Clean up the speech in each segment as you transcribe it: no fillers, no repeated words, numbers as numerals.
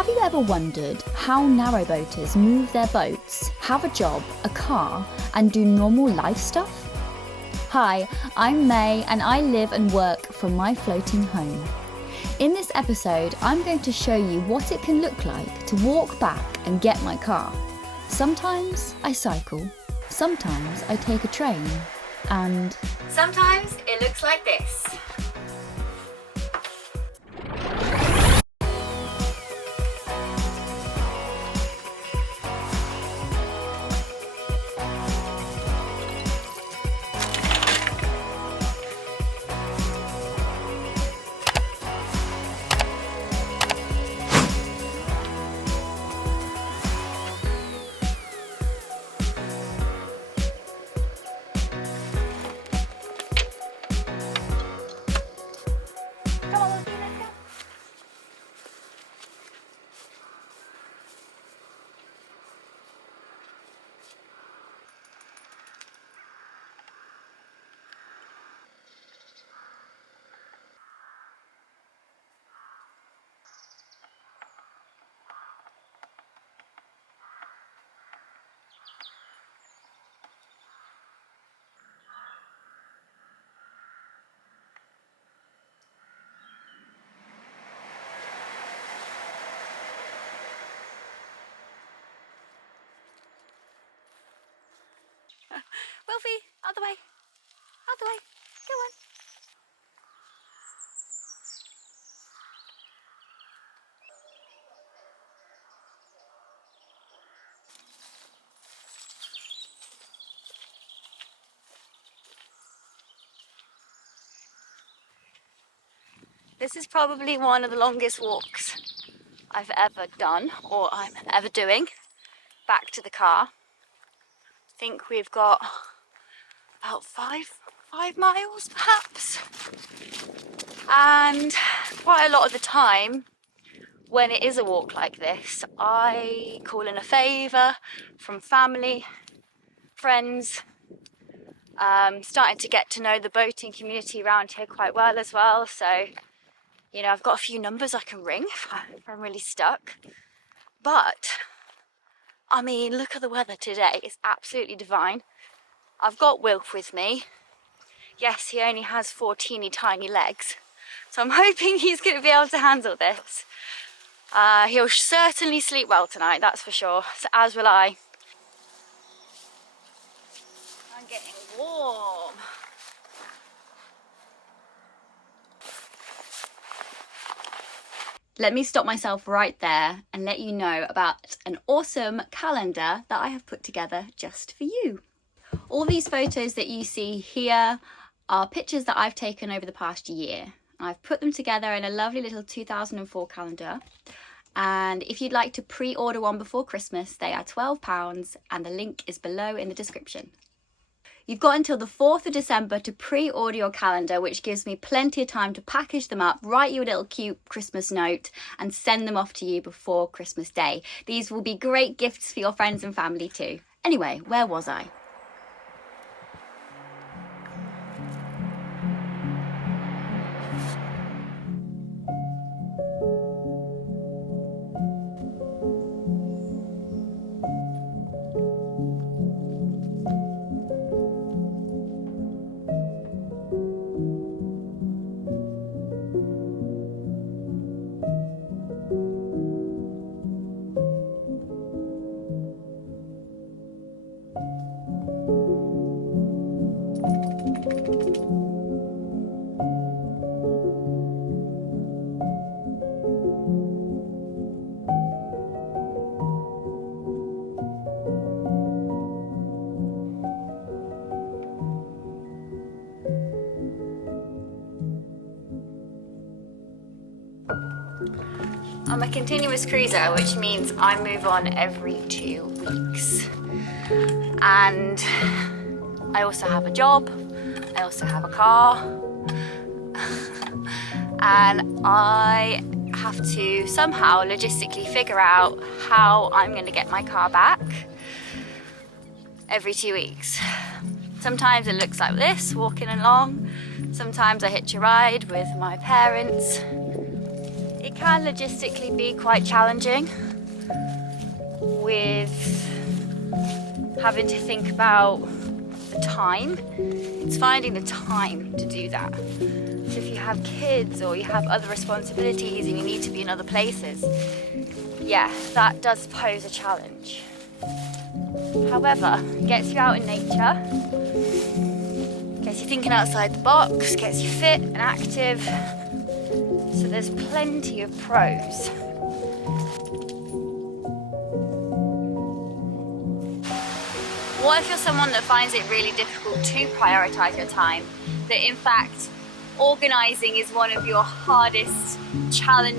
Have you ever wondered how narrowboaters move their boats, have a job, a car, and do normal life stuff? Hi, I'm May and I live and work from my floating home. In this episode, I'm going to show you what it can look like to walk back and get my car. Sometimes I cycle, sometimes I take a train, and sometimes it looks like this. Wilfie, out the way, go on. This is probably one of the longest walks I've ever done, or I'm ever doing, back to the car. I think we've got about five miles perhaps. And quite a lot of the time, when it is a walk like this, I call in a favour from family, friends, starting to get to know the boating community around here quite well as well. So, you know, I've got a few numbers I can ring if I'm really stuck. But, I mean, look at the weather today. It's absolutely divine. I've got Wilf with me. Yes, he only has 4 teeny tiny legs. So I'm hoping he's going to be able to handle this. He'll certainly sleep well tonight, that's for sure. So as will I. I'm getting warm. Let me stop myself right there and let you know about an awesome calendar that I have put together just for you. All these photos that you see here are pictures that I've taken over the past year. I've put them together in a lovely little 2004 calendar. And if you'd like to pre-order one before Christmas, they are £12 and the link is below in the description. You've got until the 4th of December to pre-order your calendar, which gives me plenty of time to package them up, write you a little cute Christmas note and send them off to you before Christmas Day. These will be great gifts for your friends and family too. Anyway, where was I? I'm a continuous cruiser, which means I move on every 2 weeks. And I also have a job, I also have a car, and I have to somehow logistically figure out how I'm going to get my car back every 2 weeks. Sometimes it looks like this, walking along. Sometimes I hitch a ride with my parents. It can logistically be quite challenging with having to think about the time. It's finding the time to do that. So if you have kids or you have other responsibilities and you need to be in other places, yeah, that does pose a challenge. However, it gets you out in nature, gets you thinking outside the box, gets you fit and active. So there's plenty of pros. What if you're someone that finds it really difficult to prioritise your time? That in fact, organising is one of your hardest,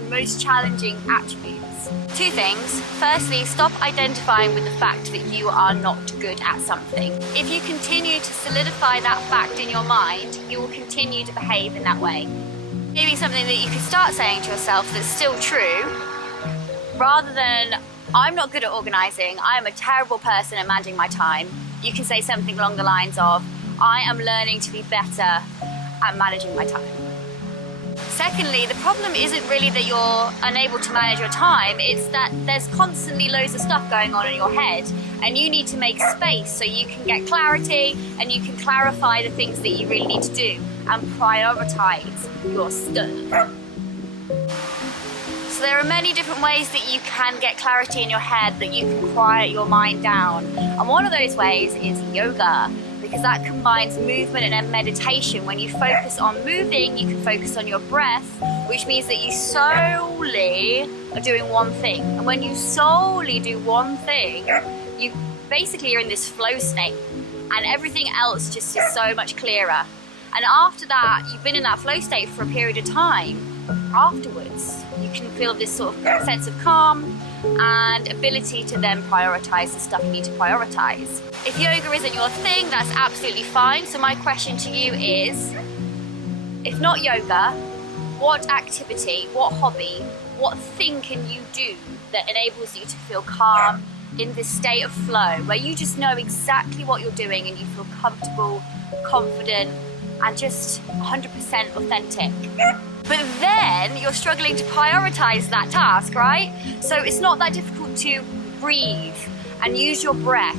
most challenging attributes? Two things. Firstly, stop identifying with the fact that you are not good at something. If you continue to solidify that fact in your mind, you will continue to behave in that way. Maybe something that you could start saying to yourself that's still true, rather than, I'm not good at organising, I am a terrible person at managing my time. You can say something along the lines of, I am learning to be better at managing my time. Secondly, the problem isn't really that you're unable to manage your time, it's that there's constantly loads of stuff going on in your head and you need to make space so you can get clarity and you can clarify the things that you really need to do and prioritise your stuff. So there are many different ways that you can get clarity in your head, that you can quiet your mind down. And one of those ways is yoga, because that combines movement and meditation. When you focus on moving, you can focus on your breath, which means that you solely are doing one thing. And when you solely do one thing, you basically are in this flow state and everything else just is so much clearer. And after that, you've been in that flow state for a period of time. Afterwards, you can feel this sort of sense of calm and ability to then prioritise the stuff you need to prioritise. If yoga isn't your thing, that's absolutely fine. So my question to you is, if not yoga, what activity, what hobby, what thing can you do that enables you to feel calm in this state of flow, where you just know exactly what you're doing and you feel comfortable, confident, and just 100% authentic? But then you're struggling to prioritise that task, right? So it's not that difficult to breathe and use your breath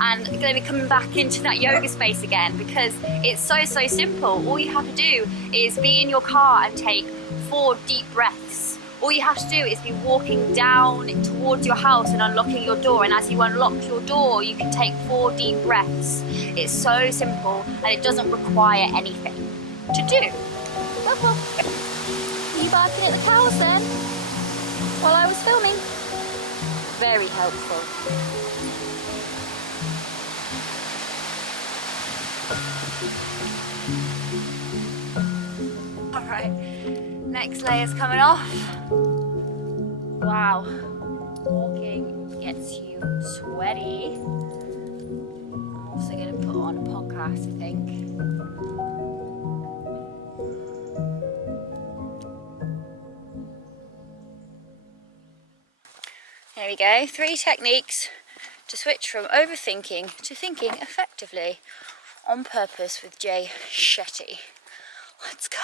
and maybe coming back into that yoga space again, because it's so simple. All you have to do is be in your car and take 4 deep breaths. All you have to do is be walking down towards your house and unlocking your door, and as you unlock your door you can take 4 deep breaths. It's so simple and it doesn't require anything to do. Well, are you barking at the cows then while I was filming? Very helpful. Alright, next layer's coming off. Wow, walking gets you sweaty. I'm also going to put on a podcast, I think. There we go, 3 techniques to switch from overthinking to thinking effectively. On Purpose with Jay Shetty. Let's go.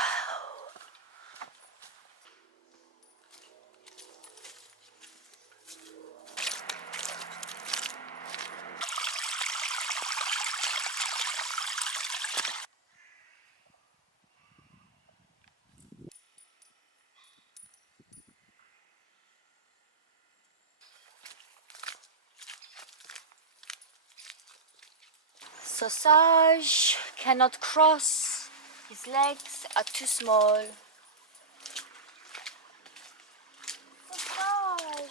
Sausage cannot cross, his legs are too small. Sausage.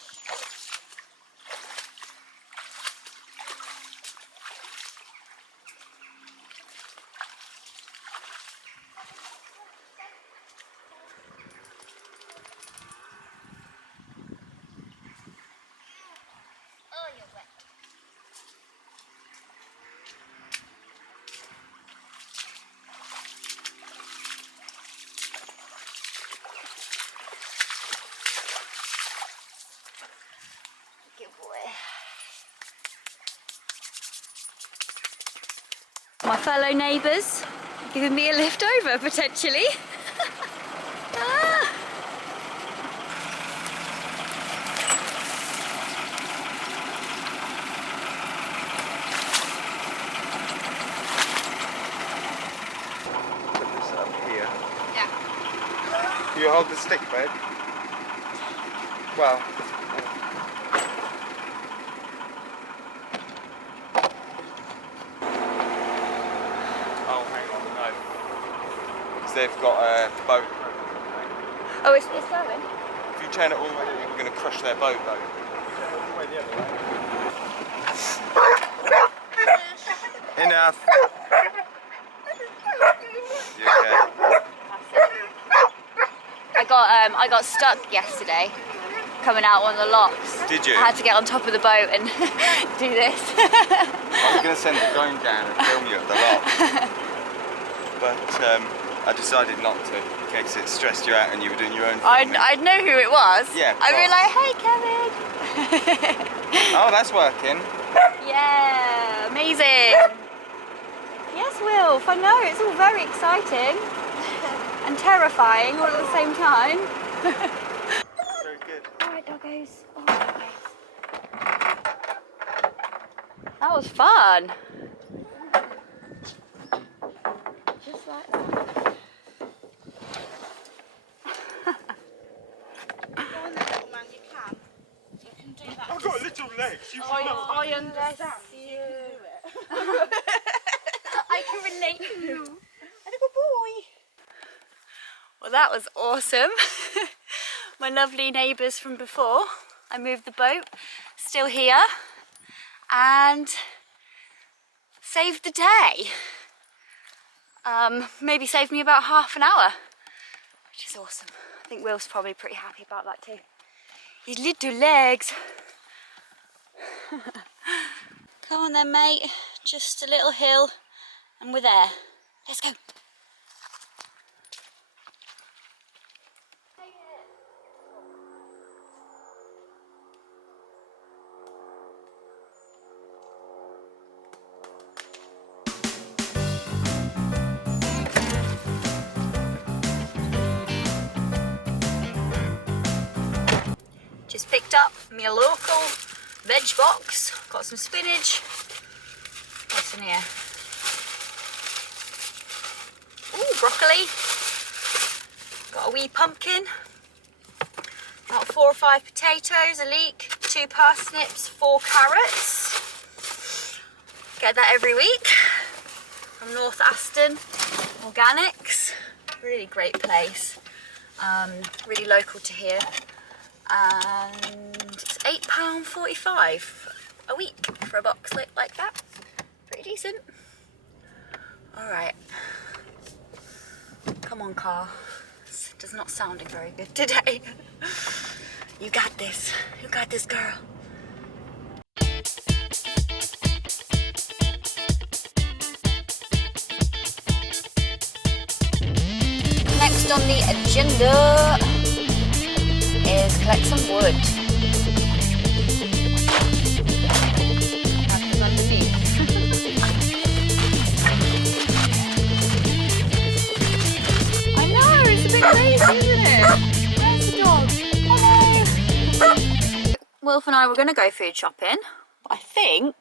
Oh, you're wet. Good boy. My fellow neighbours giving me a lift over potentially. Ah. you hold the stick, babe? Well. Oh, hang on, no. Because they've got a boat. Oh, it's going? If you turn it all the way, you're going to crush their boat, though. If you turn it all the way the other way. Enough. You okay? I got stuck yesterday coming out one of the locks. Did you? I had to get on top of the boat and do this. I was going to send the drone down and film you at the lock. But I decided not to, in case it stressed you out and you were doing your own filming. I'd know who it was. Yeah, I'd be like, hey Kevin. Oh, that's working. Yeah, amazing. Yes, Wilf, I know, it's all very exciting and terrifying all at the same time. Very good. Alright, doggos. Alright. That was fun. Just like that. I've got little legs. You I understand. You can do it. I can relate to you. And a good boy. Well, that was awesome. My lovely neighbours from before. I moved the boat, still here, and saved the day. Maybe saved me about half an hour, which is awesome. I think Will's probably pretty happy about that too. His little legs. Come on then, mate. Just a little hill and we're there. Let's go. Just picked up my local veg box. Got some spinach. What's in here? Ooh, broccoli. Got a wee pumpkin. About 4 or 5 potatoes, a leek, 2 parsnips, 4 carrots. Get that every week from North Aston Organics. Really great place. Really local to here. And it's £8.45 a week for a box like that. Pretty decent. Alright. Come on, car. This does not sounding very good today. You got this. You got this, girl. Next on the agenda is collect some wood. I know, it's a bit crazy, isn't it? Where's the dog? Hello! Wilf and I were going to go food shopping, but I think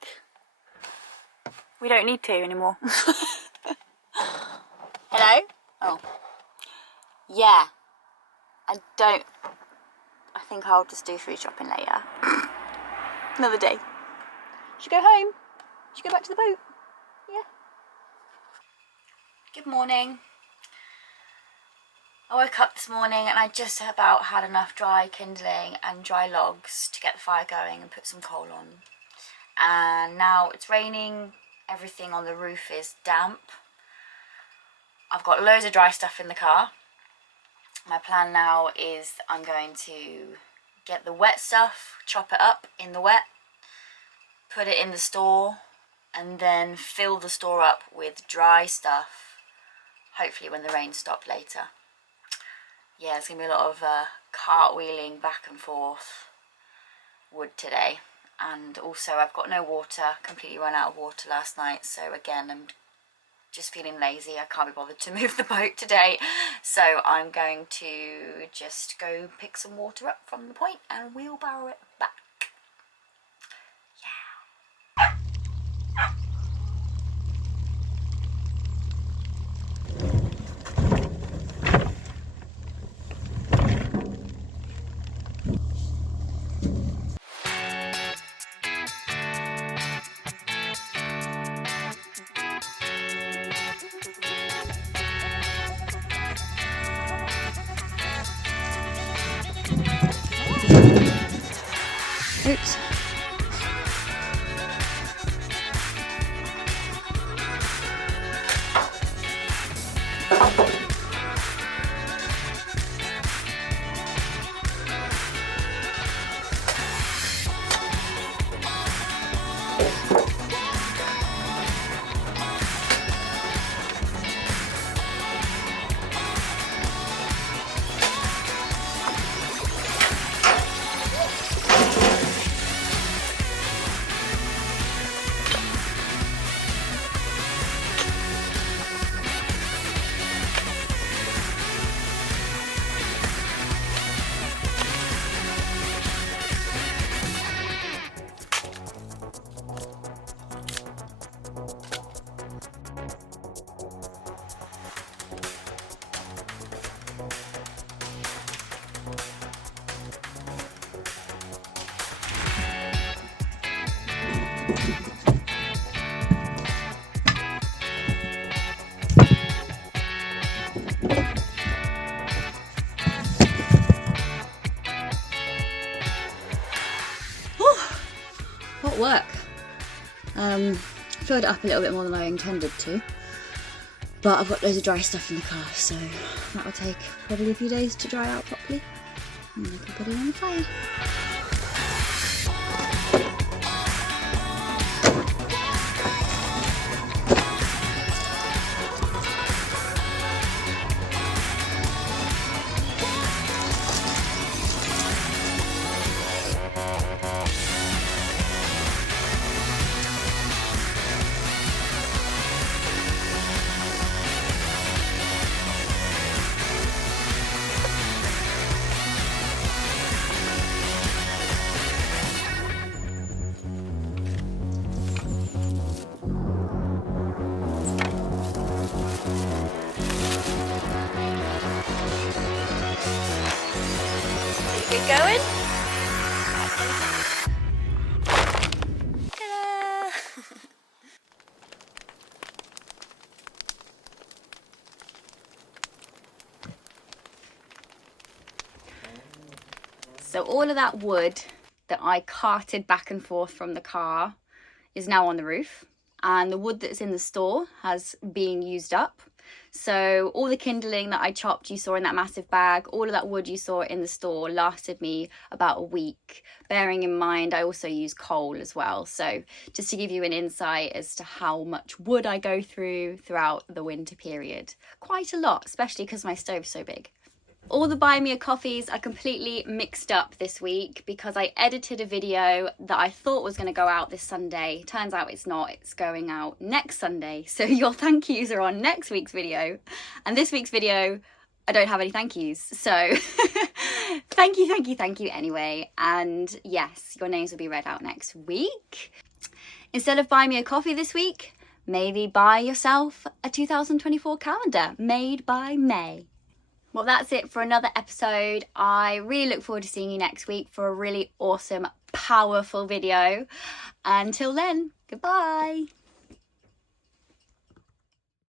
we don't need to anymore. Hello? Oh. Yeah. I think I'll just do food shopping later. Another day. Should go home. Should go back to the boat. Yeah. Good morning. I woke up this morning and I just about had enough dry kindling and dry logs to get the fire going and put some coal on. And now it's raining. Everything on the roof is damp. I've got loads of dry stuff in the car. My plan now is I'm going to get the wet stuff, chop it up in the wet, put it in the store, and then fill the store up with dry stuff, hopefully when the rain stops later. Yeah, it's going to be a lot of cartwheeling back and forth wood today. And also I've got no water, completely run out of water last night, so again I'm just feeling lazy. I can't be bothered to move the boat today, so I'm going to just go pick some water up from the point and wheelbarrow it back. Oops. What work. Filled it up a little bit more than I intended to, but I've got loads of dry stuff in the car, so that will take probably a few days to dry out properly, and I can put it on the fire. Get going. Ta-da! So all of that wood that I carted back and forth from the car is now on the roof, and the wood that's in the store has been used up. So all the kindling that I chopped you saw in that massive bag, all of that wood you saw in the store lasted me about a week, bearing in mind I also use coal as well. So just to give you an insight as to how much wood I go through throughout the winter period. Quite a lot, especially because my stove's so big. All the buy me a coffees are completely mixed up this week because I edited a video that I thought was going to go out this Sunday. Turns out it's not, it's going out next Sunday. So your thank yous are on next week's video. And this week's video, I don't have any thank yous. So thank you anyway. And yes, your names will be read out next week. Instead of buy me a coffee this week, maybe buy yourself a 2024 calendar made by May. Well, that's it for another episode. I really look forward to seeing you next week for a really awesome, powerful video. Until then, goodbye.